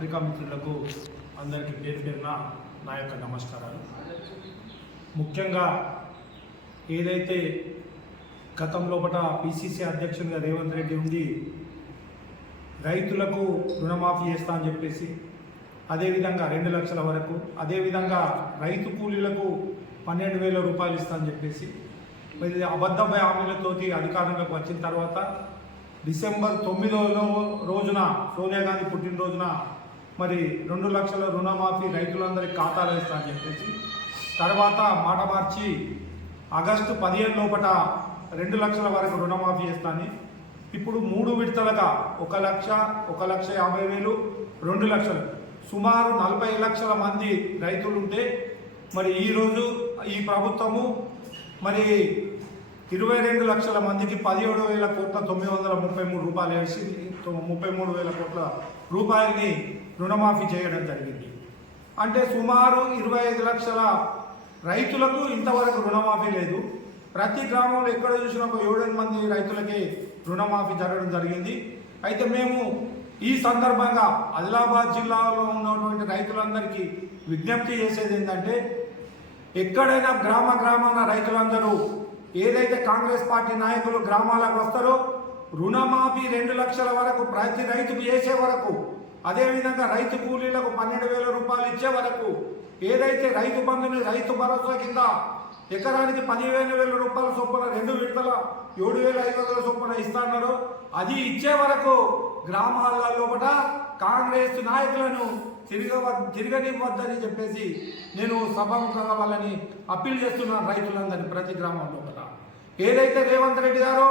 మిత్రులకు అందరికీ పేరు పేరున నా యొక్క నమస్కారాలు. ముఖ్యంగా ఏదైతే గతం లోపల పిసిసి అధ్యక్షునిగా రేవంత్ రెడ్డి ఉండి రైతులకు రుణమాఫీ చేస్తా అని చెప్పేసి అదేవిధంగా రెండు లక్షల వరకు అదేవిధంగా రైతు కూలీలకు పన్నెండు వేల రూపాయలు ఇస్తా అని చెప్పేసి మరి అబద్ధ హామీలతోటి అధికారంలోకి వచ్చిన తర్వాత డిసెంబర్ తొమ్మిదో రోజున సోనియా గాంధీ పుట్టినరోజున మరి రెండు లక్షల రుణమాఫీ రైతులందరికీ ఖాతాలు వేస్తా అని చెప్పేసి తర్వాత మాట మార్చి ఆగస్టు పదిహేను లోపల రెండు లక్షల వరకు రుణమాఫీ చేస్తాను ఇప్పుడు మూడు విడతలుగా ఒక లక్ష ఒక లక్ష యాభై వేలు రెండు లక్షలు. సుమారు నలభై లక్షల మంది రైతులు ఉంటే మరి ఈరోజు ఈ ప్రభుత్వము మరి ఇరవై రెండు లక్షల మందికి పదిహేడు వేల కోట్ల తొమ్మిది వందల ముప్పై మూడు రూపాయలు వేసి ముప్పై మూడు వేల కోట్ల రూపాయలని రుణమాఫీ చేయడం జరిగింది. అంటే సుమారు ఇరవై ఐదు లక్షల రైతులకు ఇంతవరకు రుణమాఫీ లేదు. ప్రతి గ్రామంలో ఎక్కడ చూసినా ఒక ఏడు మంది రైతులకి రుణమాఫీ జరగడం జరిగింది. అయితే మేము ఈ సందర్భంగా ఆదిలాబాద్ జిల్లాలో ఉన్నటువంటి రైతులందరికీ విజ్ఞప్తి చేసేది ఏంటంటే ఎక్కడైనా గ్రామ గ్రామాన రైతులందరూ ఏదైతే కాంగ్రెస్ పార్టీ నాయకులు గ్రామాలకు వస్తారో రుణమాఫీ రెండు లక్షల వరకు ప్రతి రైతుకు చేసే వరకు అదేవిధంగా రైతు కూలీలకు పన్నెండు వేల రూపాయలు ఇచ్చే వరకు ఏదైతే రైతు బంధుని రైతు భరోసా కింద ఎకరానికి పదివేల వేల రూపాయల చొప్పున రెండు విడతల ఏడు వేల ఐదు వందల చొప్పున ఇస్తాన్నారో. అది ఇచ్చే వరకు గ్రామాల లోపల కాంగ్రెస్ నాయకులను తిరగ తిరగనివ్వద్దని చెప్పేసి నేను సభాముఖంగా వాళ్ళని అప్పీల్ చేస్తున్నాను రైతులందరినీ ప్రతి గ్రామం లోపల ఏదైతే రేవంత్ రెడ్డి గారు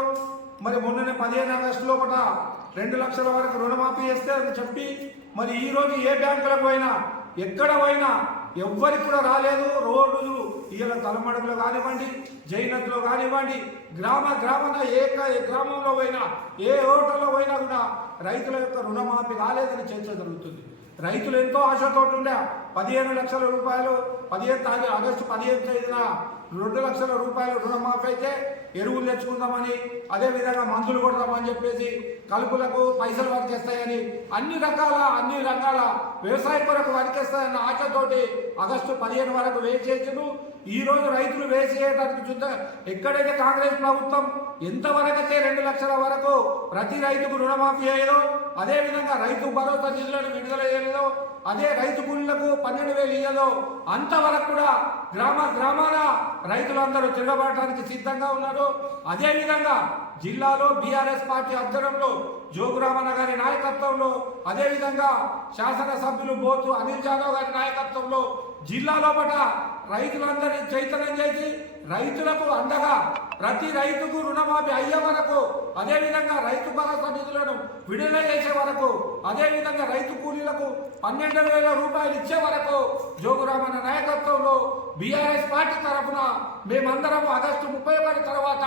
మరి మొన్ననే పదిహేను ఆగస్టు లోపల రెండు లక్షల వరకు రుణమాఫీ చేస్తే అని చెప్పి మరి ఈ రోజు ఏ బ్యాంకులకు పోయినా ఎక్కడ పోయినా ఎవ్వరికి కూడా రాలేదు. రోడ్లు ఇవాళ తలమడుగులో కానివ్వండి జైనత్లో కానివ్వండి గ్రామ గ్రామాన ఏ గ్రామంలో పోయినా ఏ హోటల్లో పోయినా కూడా రైతుల యొక్క రుణమాఫీ కాలేదని చర్చ జరుగుతుంది. రైతులు ఎంతో ఆశతో ఉండే పదిహేను లక్షల రూపాయలు పదిహేను తారీఖు ఆగస్టు పదిహేను తేదీన రెండు లక్షల రూపాయలు రుణమాఫీ అయితే ఎరువులు తెచ్చుకుందామని అదే విధంగా మందులు కొడదామని చెప్పేసి కలుపులకు పైసలు వరికేస్తాయని అన్ని రకాల అన్ని రంగాల వ్యవసాయ కొరకు వరికేస్తాయన్న ఆశతోటి ఆగస్టు పదిహేను వరకు వెయిట్ ఈ రోజు రైతులు వేసేయడానికి చూద్దాం ఎక్కడైతే కాంగ్రెస్ ప్రభుత్వం ఎంతవరకైతే రెండు లక్షల వరకు ప్రతి రైతుకు రుణమాఫీ అయ్యేదో అదే విధంగా రైతు భరోసా నిధులను విడుదల చేయలేదో అదే రైతు కూలీలకు పన్నెండు వేలు ఇయ్యదో అంతవరకు కూడా గ్రామ గ్రామాల రైతులందరూ తిరగబడటానికి సిద్ధంగా ఉన్నారు. అదేవిధంగా జిల్లాలో బీఆర్ఎస్ పార్టీ ఆధ్వర్యంలో జోగురామన్న గారి నాయకత్వంలో అదేవిధంగా శాసనసభ్యులు బోతు అనిల్ జాదవ్ గారి నాయకత్వంలో జిల్లాలో పట రైతులందరినీ చైతన్యం చేసి రైతులకు అండగా ప్రతి రైతుకు రుణమాఫీ అయ్యే వరకు అదేవిధంగా రైతు భరోసా నిధులను విడుదల చేసే వరకు అదేవిధంగా రైతు కూలీలకు పన్నెండు వేల రూపాయలు ఇచ్చే వరకు జోగురామన్న నాయకత్వంలో బీఆర్ఎస్ పార్టీ తరఫున మేమందరం ఆగస్టు ముప్పై ఒకటి తర్వాత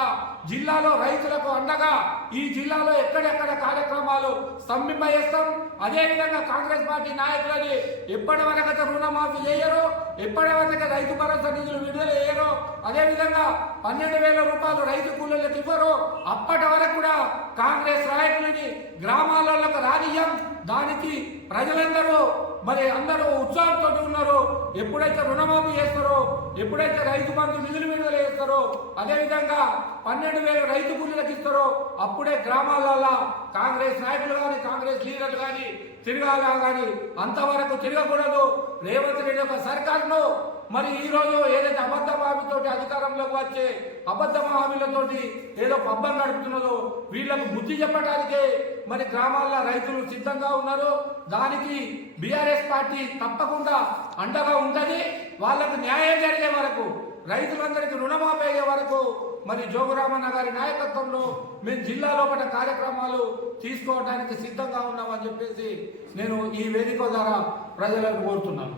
జిల్లాలో రైతులకు అండగా ఈ జిల్లాలో ఎక్కడెక్కడ కార్యక్రమాలు స్తంభింపజేస్తాం అదేవిధంగా కాంగ్రెస్ పార్టీ నాయకులని ఎప్పటి వరకు రుణమాఫీ చేయరు ఎప్పటి వరకు రైతు భరోసా నిధులు విడుదల చేయరు అదేవిధంగా పన్నెండు వేల రూపాయలు రైతు కూలీలకు ఇవ్వరు అప్పటి వరకు కూడా కాంగ్రెస్ నాయకులని గ్రామాలకు రానియం దానికి ప్రజలందరూ మరి అందరూ ఉత్సాహంతో ఉన్నారు. ఎప్పుడైతే రుణమాఫీ చేస్తారో ఎప్పుడైతే రైతు బంధు నిధులు విడుదల చేస్తారో అదేవిధంగా పన్నెండు వేల రైతు కూలీలకు ఇస్తారో అప్పుడే గ్రామాలలో కాంగ్రెస్ నాయకులు కానీ కాంగ్రెస్ లీడర్లు కానీ తిరగాలా కానీ అంతవరకు తిరగకూడదు. రేవంత్ రెడ్డి యొక్క సర్కార్ను మరి ఈ రోజు ఏదైతే అబద్ధ హామీతోటి అధికారంలోకి వచ్చే అబద్ధ హామీలతోటి ఏదో పబ్బం నడుపుతున్నదో వీళ్ళకు బుద్ధి చెప్పడానికే మరి గ్రామాల్లో రైతులు సిద్ధంగా ఉన్నారు. దానికి బీఆర్ఎస్ పార్టీ తప్పకుండా అండగా ఉంటుంది వాళ్ళకు న్యాయం జరిగే వరకు రైతులందరికీ రుణమాఫీ అయ్యే వరకు మరి జోగురామన్న గారి నాయకత్వంలో మేము జిల్లా లోపల కార్యక్రమాలు తీసుకోవడానికి సిద్ధంగా ఉన్నామని చెప్పేసి నేను ఈ వేదిక ద్వారా ప్రజలను కోరుతున్నాను.